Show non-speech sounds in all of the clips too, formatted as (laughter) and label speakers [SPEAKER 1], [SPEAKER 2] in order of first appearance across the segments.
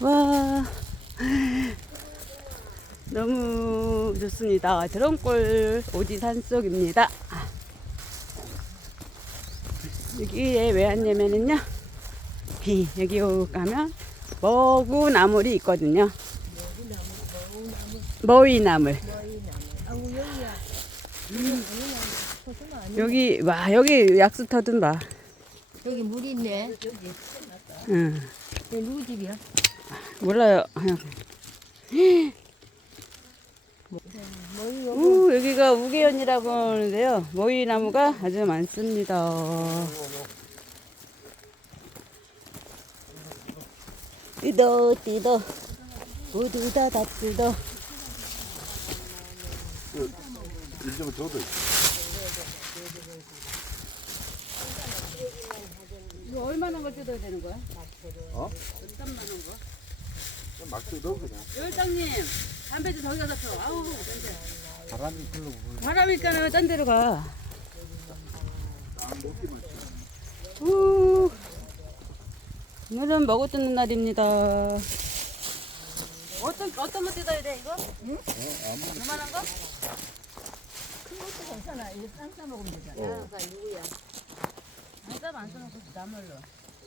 [SPEAKER 1] 와. 너무 좋습니다. 드럼골 오지 산 속입니다. 여기에 왜 왔냐면은요. 히, 여기 가면 머구나물이 있거든요. 머위나물. 여기 와 여기 약수 터든 봐.
[SPEAKER 2] 여기 물 있네.
[SPEAKER 1] 응.
[SPEAKER 2] 여기 누구 집이야?
[SPEAKER 1] 몰라요. 우, 여기가 우계연이라고 하는데요. 모이나무가 아주 많습니다. 띠도 띠도 우두다 다 띠도
[SPEAKER 3] 일좀 줘도
[SPEAKER 1] 이거 얼마나 걸 뜯어야 되는 거야?
[SPEAKER 3] 어?
[SPEAKER 1] 몇만 원 거?
[SPEAKER 3] 막 뜯어 그냥
[SPEAKER 1] 요일장님 담배 좀 저기 가서 펴. 아우 짠데.
[SPEAKER 3] 바람이 불고
[SPEAKER 1] 바람이니까 딴 데로 가. 우. 오늘은 먹어 뜯는 날입니다. 어떤 어떤 거 뜯어야 돼 이거? 응? 요만한 거?
[SPEAKER 2] 괜찮아. 이거 쌈싸 먹으면 되잖아.
[SPEAKER 3] 어.
[SPEAKER 2] 가 누구야?
[SPEAKER 1] 안싸안 써놓고 나물로.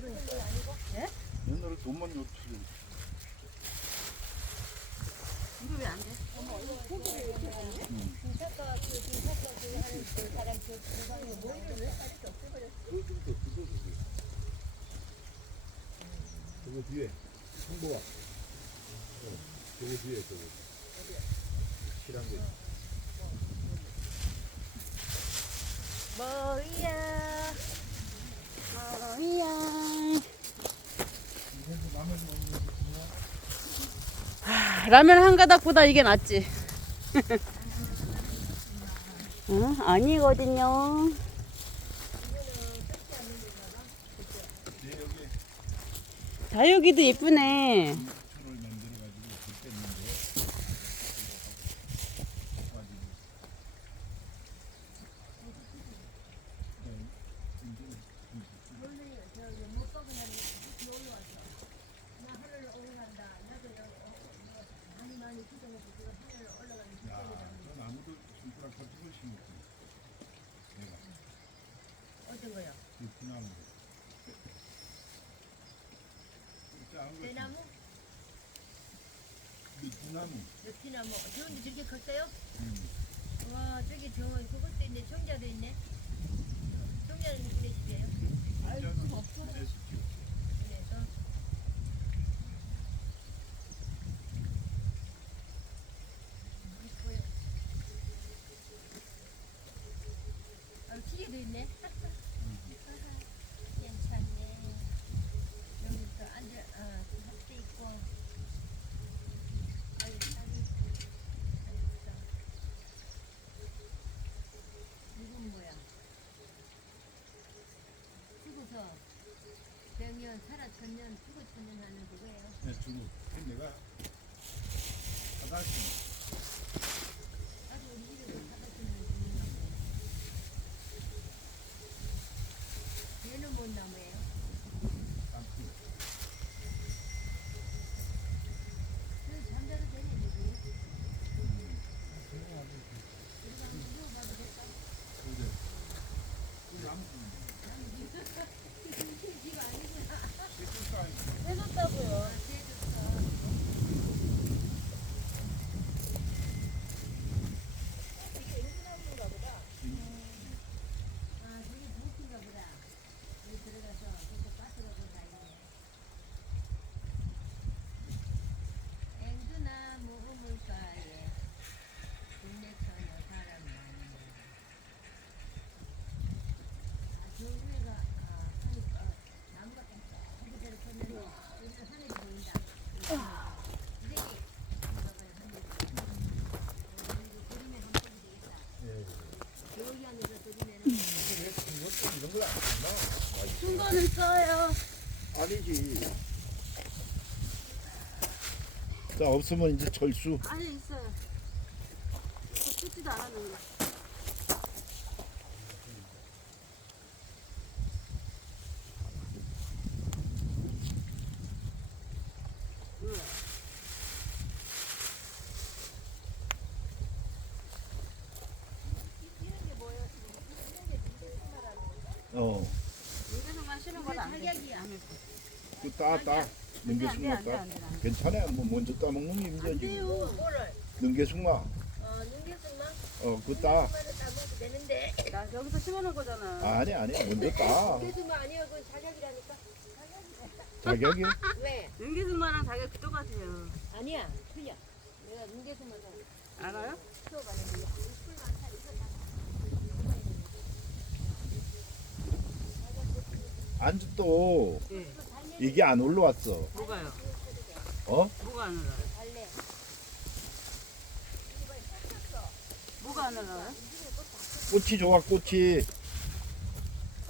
[SPEAKER 2] 그러니까 아니고.
[SPEAKER 3] 옛날에 돈만 줬지
[SPEAKER 1] 이거 왜 안 돼?
[SPEAKER 2] 그그그 그?
[SPEAKER 3] 저거 뒤에 홍보가 어, 저거 뒤에 저거 실한 거
[SPEAKER 1] 뭐야? 뭐야? 하, 라면 한 가닥보다 이게 낫지. (laughs) 어? 아니거든요. 다육이도 예쁘네.
[SPEAKER 3] 나무도 손가락 버티고 심었지 내가
[SPEAKER 2] 어떤 거요?
[SPEAKER 3] 이 구나무 작은 거
[SPEAKER 2] 대나무?
[SPEAKER 3] 이 구나무
[SPEAKER 2] 느티나무. 저런데 저렇게 컸어요?
[SPEAKER 3] 음.
[SPEAKER 2] 와, 저기 저 그것도 있네. 청자도 있네. 청자는 누구 집이에요?
[SPEAKER 3] 진짜는 레시피
[SPEAKER 2] 그래서 이뻐요. 아, 기계도 있네. 여기 또 앉아, 어, 합대 있고. 아유, 살이. 잘했어. 이건 뭐야? 죽어서 병연 살아 천년 죽어 천년 하는 그거예요.
[SPEAKER 3] 네, 주고 내가 하나씩
[SPEAKER 2] 나도 우리 집에서 살아천년 죽는 나무예요. 얘는 뭔 나무예요?
[SPEAKER 3] 땀피
[SPEAKER 2] 그 잠자도 되네 이거. 우리가 한번 누워봐도 될까?
[SPEAKER 3] 그제 이 나무
[SPEAKER 2] 이거 아니구나.
[SPEAKER 3] 시술사
[SPEAKER 1] 해줬다고요.
[SPEAKER 2] 아, 대줬어.
[SPEAKER 3] 말이지. 자 없으면 이제 철수.
[SPEAKER 1] 아니 있어요. 저 뜯지도 않았는데. 우와.
[SPEAKER 3] 어.
[SPEAKER 1] 인제서만 쉬는 건 안 돼.
[SPEAKER 2] 자격이야.
[SPEAKER 3] 그 따 따.
[SPEAKER 1] 안 돼,
[SPEAKER 3] 능계숙마
[SPEAKER 1] 안 돼,
[SPEAKER 3] 따. 괜찮아. 뭐 먼저 따먹는
[SPEAKER 1] 게안
[SPEAKER 3] 힘들지.
[SPEAKER 2] 뭐를?
[SPEAKER 3] 능계숙마.
[SPEAKER 2] 어, 능계승만?
[SPEAKER 3] 어, 그 따.
[SPEAKER 2] 능계승만을 따먹어도 되는데.
[SPEAKER 1] 나 여기서 심어놓은 거잖아.
[SPEAKER 3] 아니 아니 먼저 따.
[SPEAKER 2] 능계승만 아니야. 그건 자격이라니까.
[SPEAKER 3] 자격이. (laughs)
[SPEAKER 2] 왜?
[SPEAKER 1] 능기승마랑 자격 똑같아요.
[SPEAKER 2] 아니야. 틀려. 내가 능계승만 사
[SPEAKER 1] 알아요?
[SPEAKER 3] 안주 또
[SPEAKER 1] 예.
[SPEAKER 3] 이게 안 올라왔어.
[SPEAKER 1] 뭐가요?
[SPEAKER 3] 어?
[SPEAKER 1] 뭐가 안 올라요? 뭐가 안 올라요?
[SPEAKER 3] 꽃이 좋아 꽃이.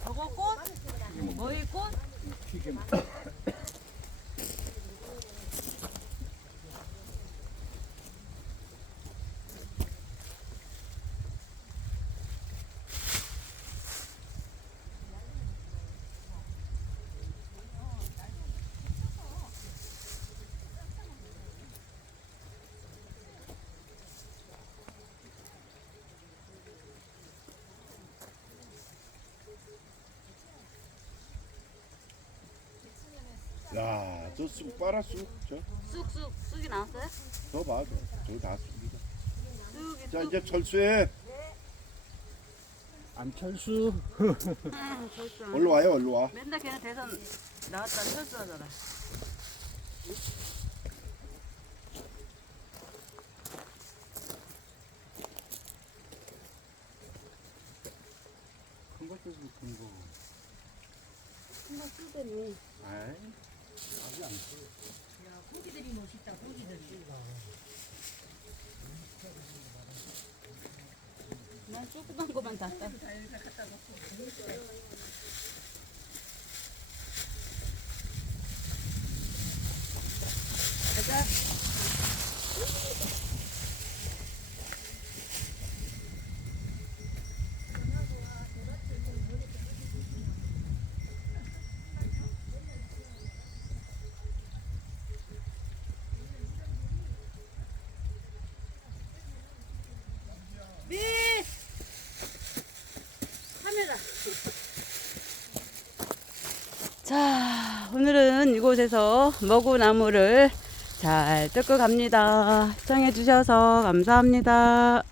[SPEAKER 1] 저거 꽃? 뭐의 꽃?
[SPEAKER 3] 저쑥 빨아 쑥. 저,
[SPEAKER 1] 쑥쑥 쑥이 나왔어요?
[SPEAKER 3] 저 봐, 저, 저다 쑥이다.
[SPEAKER 1] 쑥이
[SPEAKER 3] 자
[SPEAKER 1] 쑥.
[SPEAKER 3] 이제 철수해. 안철수.
[SPEAKER 1] 아, 벌써.
[SPEAKER 3] 얼로 와요, 얼로 와.
[SPEAKER 1] 맨날 걔는 대선 나왔다 철수하잖아.
[SPEAKER 3] 큰 거, 큰 거, 큰 거.
[SPEAKER 1] 한번 쓰더니
[SPEAKER 3] 아이, 아직 안
[SPEAKER 2] 고기들이 멋있다. 고기들이.
[SPEAKER 1] 난 조그만 거만 다 따. 가자. 자, 오늘은 이곳에서 머구나무를 잘 뜯고 갑니다. 시청해주셔서 감사합니다.